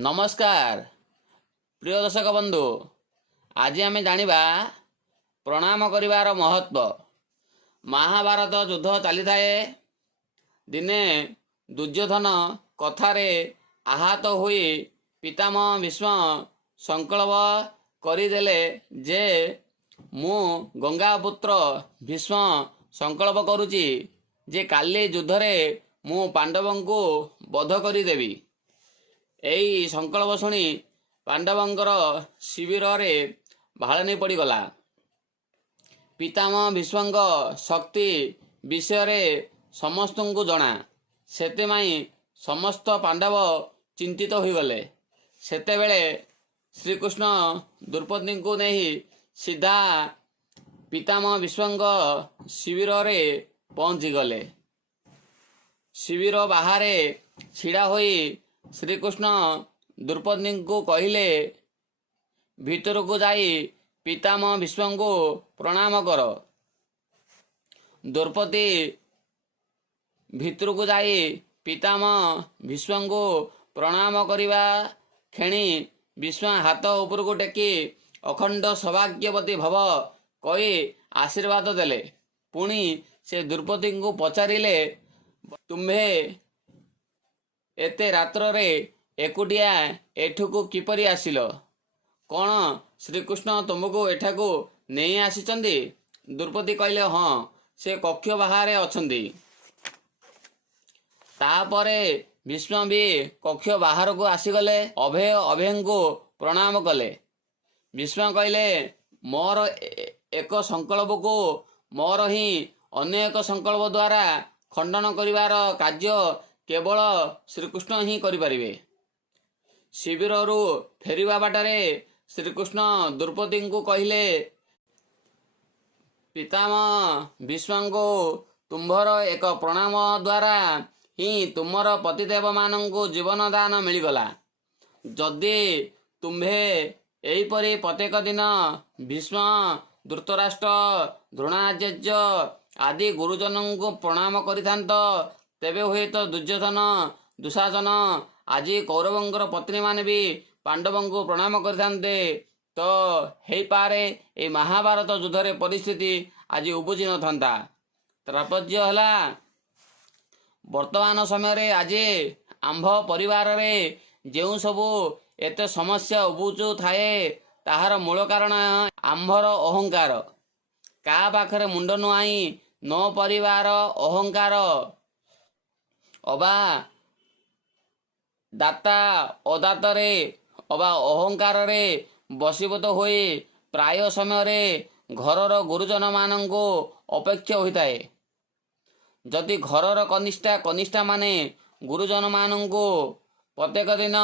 नमस्कार प्रिय दर्शक बंधु, आज आम जानिबा प्रणाम करिवार महत्व। महाभारत युद्ध चली थाए। दिने दुर्योधन कथारे आहत हुई पितामह भीष्म संकल्प करदेले जे मु गंगापुत्र भीष्म संकल्प करुची जे काली युद्धरे मु पांडवंकु बध करिदेवी। एई संकल्प शुणी पांडवंकर शिविर रे भाळनी पड़गला। पितामह भीष्मंक शक्ति विषय समस्त को जना, सेतेमाई समस्त पांडव चिंतित होगले। सेतेबेले श्रीकृष्ण द्रौपदी को नहीं सीधा पितामह भीष्मंक शिविर रे पहुंची गले। शिविर बाहर छिड़ा होई श्रीकृष्ण द्रौपदी को कहले, भीतर को जाई पितामह भीष्म को प्रणाम कर। द्रौपदी भीतर को जाई पितामह भीष्म को प्रणाम करिवा खेणी भीष्म हाथ ऊपर को टेकी अखंड सौभाग्यवती भव कही आशीर्वाद देले। पुणी से द्रौपदी को पचारिले, तुम्हे एते रात्र रे एकुटिया एठुकु किपरि आसिल? कौन श्रीकृष्ण तुमको एठाकु नहीं आसिचंदी? द्रौपदी कहले, हाँ, से कक्ष बाहर अछंदी। तापरे भीष्म भी कक्ष बाहर को आसीगले। अभय अभय को प्रणाम कले। भीष्म कहले, मोर एक संकल्प को मोर ही अन्य एक संकल्प द्वारा खंडन करिवार कार्य केवल श्रीकृष्ण ही करिपारिबे। शिविर रु फेरिबा बाटरे श्रीकृष्ण द्रौपदी को कहले, पितामह भीष्म को तुम्भर एक प्रणाम द्वारा ही तुमर पतिदेव मानंकु जीवन दान मिलगला। जदि तुम्भे एहीपरि प्रत्येक दिन भीष्म, धृतराष्ट्र, द्रोणाचार्य आदि गुरुजन को प्रणाम करिथांत, तेबे हुए तो दुर्योधन, दुशासन आज कौरवंकर पत्नी माने भी पांडवों को प्रणाम करिथांते। तो हेई पारे ए महाभारत युद्धरे परिस्थिति आज उपजी न थांता। तात्पर्य हला, वर्तमान समय रे आज आंभ परिवार रे जेउ सबु एते समस्या उबुचु थाए, ताहार मूल कारण आंभर अहंकार। का पाखरे मुंड नुआई न परिवार अहंकार अबा दाता अदातरे अबा अहंकार रे बसीभूत होई प्राय समय रे घरर गुरुजन मानंको अपेक्षा होता है। जदि घरर कनिष्ठा माने गुरुजन मानंको प्रत्येक दिन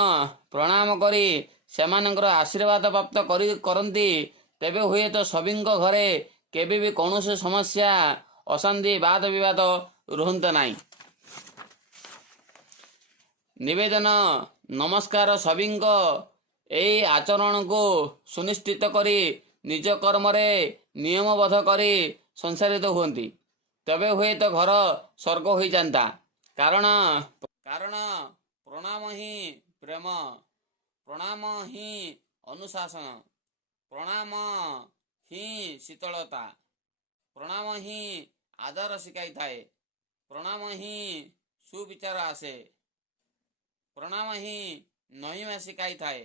प्रणाम करी सेमानंकर आशीर्वाद प्राप्त करती, तेबे हुए तो सभी घरे केबे भी कौनसी समस्या, अशांति, वाद विवाद रुहंता नहीं। निवेदन, नमस्कार सभी को यही आचरण को सुनिश्चित करी निज कर्म रे नियमबद्ध करी संसारित होती, तबे हुए तो घर स्वर्ग हो जाता। कारण प्रणाम ही प्रेम, प्रणाम ही अनुशासन, प्रणाम ही शीतलता, प्रणाम ही आदर शिखाई थाए, प्रणाम ही सुविचार आसे, प्रणाम ही नहिमा शिखाई थाए,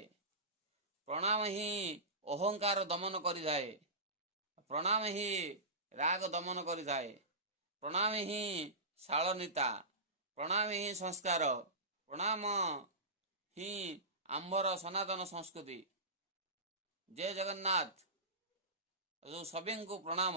प्रणाम ही अहंकार दमन करि थाए, प्रणाम ही राग दमन करि थाए, प्रणाम ही शालनीता, प्रणाम ही संस्कार, प्रणाम ही आंबर सनातन संस्कृति। जय जगन्नाथ। सभी को प्रणाम।